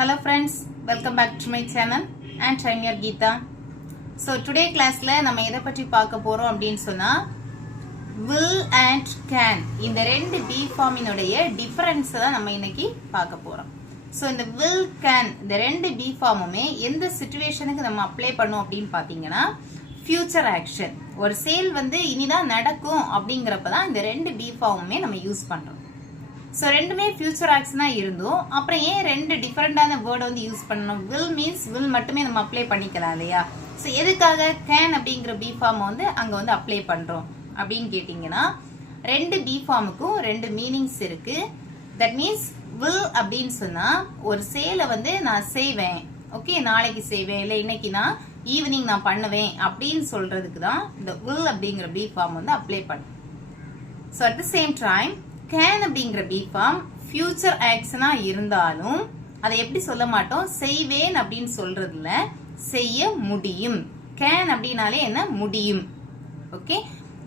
Hello friends, welcome back to my channel and I'm your Geeta. So today classல நம்ம எதை பற்றி பார்க்க போறோம் அப்படின்னு சொன்னா will and can இந்த ரெண்டு be form-இனுடைய difference தான் நம்ம இன்னைக்கு பார்க்க போறோம். So இந்த will can இந்த ரெண்டு be form-உமே எந்த situationக்கு நம்ம அப்ளை பண்ணோம் அப்படின்னு பாத்தீங்கன்னா future action. ஒரு சேல் வந்து இனிதான் நடக்கும் அப்படிங்கறப்ப தான் இந்த ரெண்டு be form-உமே நம்ம யூஸ் பண்றோம். So ரெண்டுமே future action இருந்தோம். அப்புறம் ஏன் ரெண்டு டிஃபரண்டான வேர்ட் வந்து யூஸ் பண்ணணும்? will means will மட்டுமே நம்ம அப்ளை பண்ணிக்கலாம் இல்லையா? So எதுக்காக can அப்படிங்கிற be form வந்து அங்க வந்து அப்ளை பண்றோம் அப்படின்னு கேட்டிங்கன்னா ரெண்டு be formுக்கும் ரெண்டு மீனிங்ஸ் இருக்கு. That means will அப்படின்னு சொன்னா ஒரு சேலை வந்து நான் செய்வேன், ஓகே நாளைக்கு செய்வேன், இல்லை இன்னைக்கு நான் ஈவினிங் நான் பண்ணுவேன் அப்படின்னு சொல்றதுக்கு தான் இந்த will அப்படிங்கிற be form வந்து அப்ளை பண்ணும். So at the same time can அப்படிங்கிற be form future actionஆ இருந்தாலும் அதை எப்படி சொல்ல மாட்டோம், செய்வேன் அப்படின்னு சொல்றதுல செய்ய முடியும். can அப்படினாலே என்ன, முடியும். ஓகே,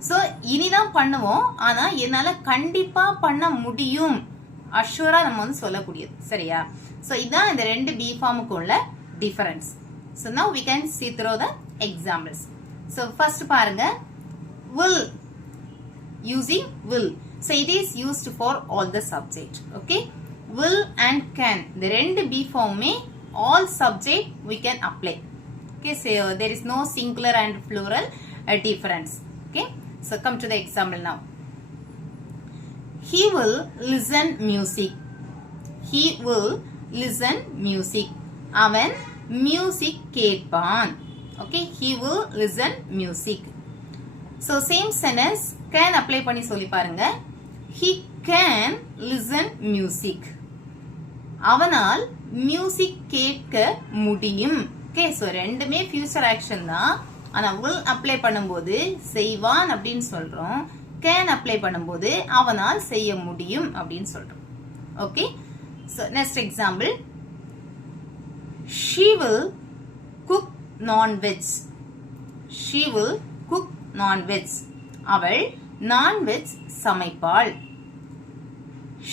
சோ இனிதான் பண்ணுவோம், ஆனா என்னால கண்டிப்பா பண்ண முடியும், அஷூரா நம்ம வந்து சொல்லக்கூடியது. சரியா? சோ இதான் இந்த ரெண்டு be formுக்கு உள்ள difference. So now we can see through the examples. So first பாருங்க, will using will. So it is used for all the subject. Okay, will and can the ரெண்டு be form may all subject we can apply. Okay, so there is no singular and plural difference. Okay, so come to the example now. He will listen music. He will listen music. அவன் music கேட்பான். Okay, he will listen music. So same sentence can apply பண்ணி சொல்லி பாருங்க. He can listen music. அவனால் music கேட்க முடியும். Okay, so ரெண்டுமே future action தான். ஆனா will apply பண்ணும்போது செய்வான் அப்படின்னு சொல்றோம், can apply பண்ணும்போது அவனால் செய்ய முடியும் அப்படின்னு சொல்றோம். Okay, so next example. She will cook non-veg. She will cook non-veg. அவள் non-veg சமைப்பாள்.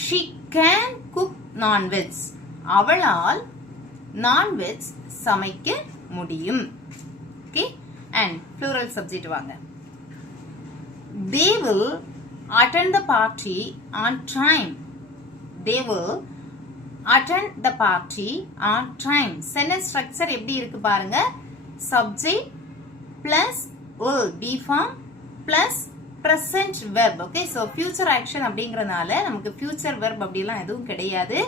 She can cook non-veg. அவளால் non-veg சமைக்க முடியும். Okay, and plural subject வாங்க. They will attend the party on time. They will attend the party on time. Sentence structure எப்படி இருக்கு பாருங்க. Subject plus will be form plus present verb. Okay, so future action அப்படிங்கறனால நமக்கு future verb அப்படிலாம் எதுவும் கிடையாது.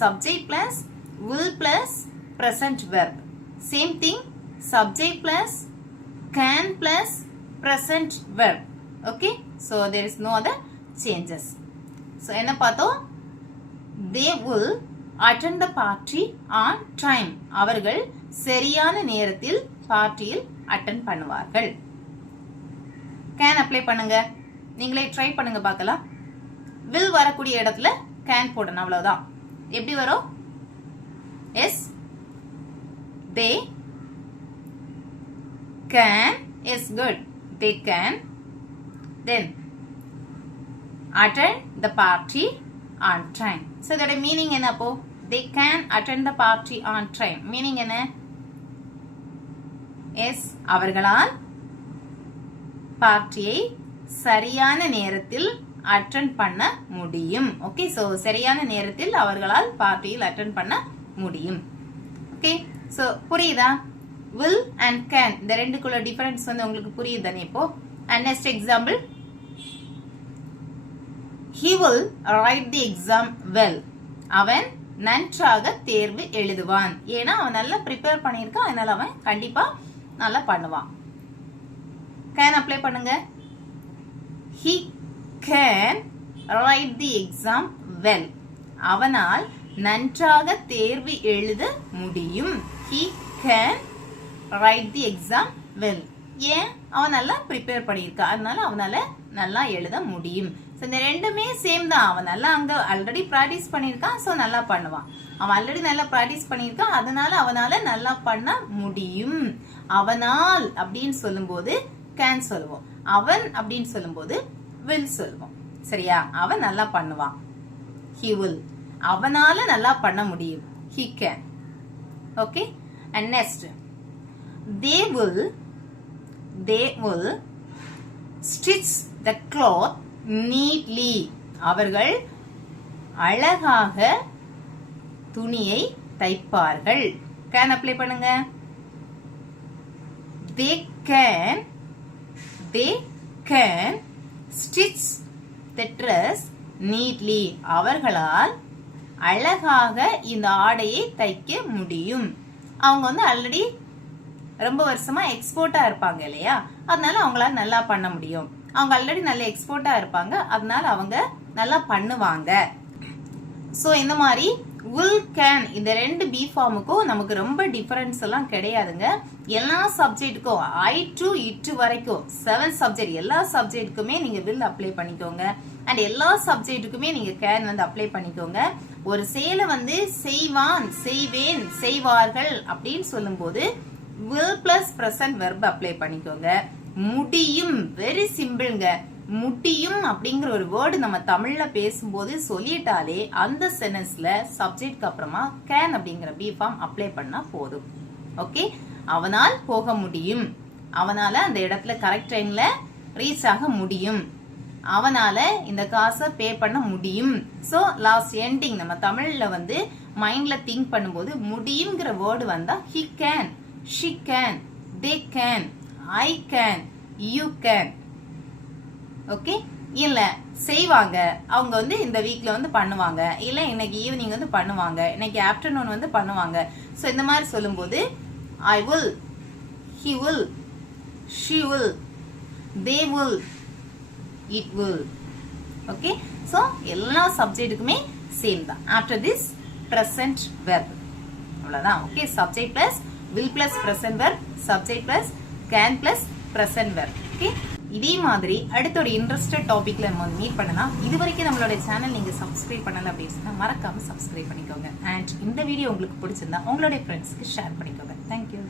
Subject plus will plus present verb. Same thing, subject plus can plus present verb. Okay, so there is no other changes. So என்ன பார்த்தோம்? They will attend the party on time. அவர்கள் சரியான நேரத்தில் பார்ட்டியில் attend பண்ணுவார்கள். can apply பண்ணுங்க, நீங்களே try பண்ணுங்க பார்க்கலாம். will வரக்கூடிய இடத்துல can போடணும், அவ்வளவுதான். எப்படி வரும்? yes, they can, yes, good, they can then attend the party on time. So that meaning என்ன அப்போ? they can attend the party on time. meaning என்ன? yes, அவர்களால் பார்ட்டியை சரியான நேரத்தில் அட்டெண்ட் பண்ண முடியும். ஓகே, சோ சரியான நேரத்தில் அவர்களால் பார்ட்டியில் அட்டெண்ட் பண்ண முடியும். ஓகே, சோ புரியுதா? will and can இந்த ரெண்டுக்குள்ள டிஃபரன்ஸ் வந்து உங்களுக்கு புரியுதானே இப்போ? and next example. He will write the exam well. அவன் நன்றாக தேர்வு எழுதுவான். ஏன்னா அவன் நல்லா ப்ரிப்பேர் பண்ணியிருக்கான், அதனால அவன் கண்டிப்பா நல்லா பண்ணுவான். can apply பண்ணுங்க. He can write the exam well. அவனால் நன்றாக தேர்வு எழுத முடியும். He can write the exam well. ஏன்? அவன் நல்லா ப்ரிப்பேர் பண்ணியிருக்கான், அதனால அவனால நல்லா எழுத முடியும். இந்த ரெண்டுமே சேம் தான். அவன் நல்லா அங்க ஆல்ரெடி பிராக்டிஸ் பண்ணியிருக்கான், சோ நல்லா பண்ணுவான். அவன் ஆல்ரெடி நல்லா பிராக்டிஸ் பண்ணியிருக்கான், அதனால அவனால நல்லா பண்ண முடியும். அவனால் அப்படின்னு சொல்லும்போது can சொல்லுவோம், அவன் அப்படின்னு சொல்லும்போது will சொல்லுவோம். சரியா? அவன் நல்லா பண்ணுவான். he will, அவனால நல்லா பண்ண முடியும். he can. Okay, and next, they will stitch the cloth neatly. அவர்கள் அழகாக துணியை தைப்பார்கள். can apply பண்ணுங்க. they can stitch the dress neatly. அவர்களால் அழகாக இந்த ஆடையை தைக்க முடியும். அவங்க வந்து ஆல்ரெடி ரொம்ப வருஷமா எக்ஸ்போர்ட்டா இருப்பாங்க இல்லையா, அதனால அவங்களால நல்லா பண்ண முடியும். அவங்க ஆல்ரெடி நல்ல எக்ஸ்போர்ட்டா இருப்பாங்க, அதனால அவங்க நல்லா பண்ணுவாங்க. சோ இந்த மாதிரி will can இந்த ரெண்டு பி ஃபார்முக்கும் நமக்கு ரொம்ப டிஃபரன்ஸ் எல்லாம் கிடையாதுங்க. எல்லா சப்ஜெக்ட்டுக்கும் I to it வரைக்கும் 7 சப்ஜெக்ட் எல்லா சப்ஜெக்ட்டுக்குமே நீங்க will அப்ளை பண்ணிக்கோங்க. அண்ட் எல்லா சப்ஜெக்ட்டுக்குமே நீங்க can வந்து அப்ளை பண்ணிக்கோங்க. ஒரு செயலை வந்து செய்வான், செய்வேன், செய்வார்கள் அப்படின்னு சொல்லும்போது will plus present verb apply பண்ணிக்கோங்க. முடியும், வெரி சிம்பிள்ங்க. முடியும் அப்படிங்கிற ஒரு வேர்டு நம்ம தமிழ்ல பேசும்போது சொல்லிட்டாலே அந்த சென்டென்ஸ்ல சப்ஜெக்ட்க்கு அப்புறமா can அப்படிங்கிற பி ஃபார்ம் அப்ளை பண்ணா போதும். ஓகே, அவனால் போக முடியும், அவனால அந்த இடத்துல கரெக்ட் டைம்ல ரீச் ஆக முடியும், அவனால இந்த காசை பே பண்ண முடியும். சோ லாஸ்ட் எண்டிங் நம்ம தமிழ்ல வந்து மைண்ட்ல திங்க் பண்ணும்போது முடியுங்கிற வேர்டு வந்தா he can, she can, they can, I can, you can. Okay, இல்ல செய்வாங்க, அவங்க வந்து இந்த வீக்ல வந்து பண்ணுவாங்க, இல்ல இன்னைக்கு ஈவினிங் வந்து பண்ணுவாங்க, இன்னைக்கு ஆஃப்டர்நூன் வந்து பண்ணுவாங்க. சோ இந்த மாதிரி சொல்லும்போது I will, he will, she will, they will, it will. Okay, so எல்லா சப்ஜெக்ட்டுக்குமே சேம் தான். ஆஃப்டர் திஸ் present verb அவ்வளவுதான். Okay, subject plus will plus present verb, subject plus can plus present verb. Okay, இதே மாதிரி அடுத்த ஒரு interested டாபிக்ல நம்ம meet பண்ணலாம். இது வரைக்கும் நம்மளோட சேனல் நீங்க சப்ஸ்கிரைப் பண்ணல அப்படின்னு சொன்னா மறக்காம சப்ஸ்கிரைப் பண்ணிக்கோங்க. அண்ட் இந்த வீடியோ உங்களுக்கு பிடிச்சிருந்தா உங்களுடைய ஃப்ரெண்ட்ஸ்க்கு ஷேர் பண்ணிக்கோங்க. தேங்க்யூ.